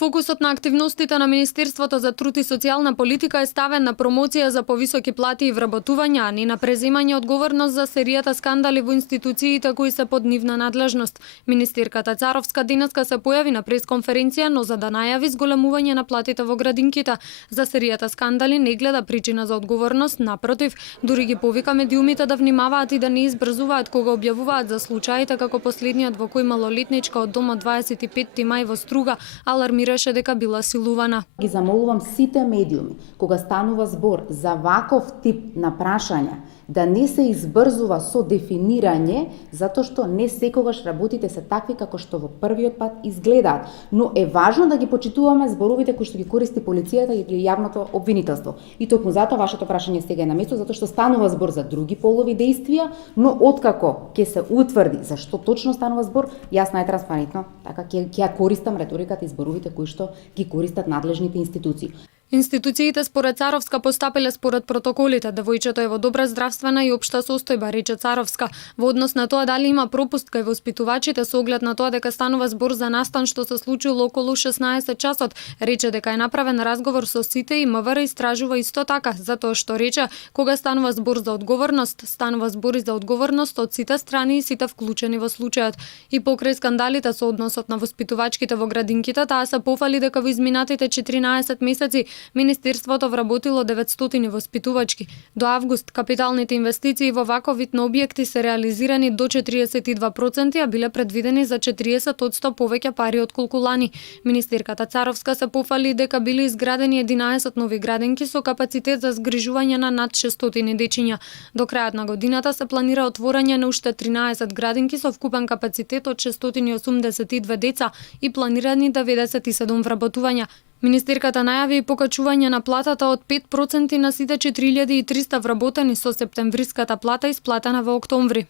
Фокусот на активностите на Министерството за труд и социјална политика е ставен на промоција за повисоки плати и вработување, а не на преземање одговорност за серијата скандали во институциите кои се под нивна надлежност. Министерката Царовска денеска се појави на пресконференција, но за да најави зголемување на платите во градинките. За серијата скандали не гледа причина за одговорност, напротив, дури ги повика медиумите да внимаваат и да не избрзуваат кога објавуваат за случаите како последниот во кој малолетничка од домот 25 мај во Струга алармираше дека била силувана. Ги замолувам сите медиуми, кога станува збор за ваков тип на прашања, да не се избрзува со дефинирање, затоа што не секогаш работите се такви како што во првиот пат изгледаат. Но е важно да ги почитуваме зборовите кои што ги користи полицијата или јавното обвинителство. И токму затоа вашето прашање сега е на место, затоа што станува збор за други полови дејствија, но откако ќе се утврди за што точно станува збор, јас најтранспарентно така ќе ја користам реториката и зборовите кои што ги користат надлежните институции. Институциите според Царовска постапиле според протоколите. Девојчето е во добра здравствена и општа состојба, рече Царовска. Во однос на тоа дали има пропуст кај воспитувачите со оглед на тоа дека станува збор за настан што се случило околу 16 часот, рече дека е направен разговор со сите и МВР истражува исто така, затоа што рече кога станува збор за одговорност, станува збор и за одговорност од сите страни и сите вклучени во случајот. И покрај скандалите со односот на воспитувачките во градинките, таа се пофали дека во изминатите 14 месеци Министерството вработило 900 воспитувачки. До август капиталните инвестиции во ваков вид на објекти се реализирани до 42%, а биле предвидени за 40% повеќе пари отколку лани. Министерката Царовска се пофали дека биле изградени 11 нови градинки со капацитет за згрижување на над 600 дечиња. До крајот на годината се планира отворање на уште 13 градинки со вкупен капацитет од 682 деца и планирани 97 вработувања. Министерката најави и покачување на платата од 5% на сите 4300 вработени со септемвриската плата исплатена во октомври.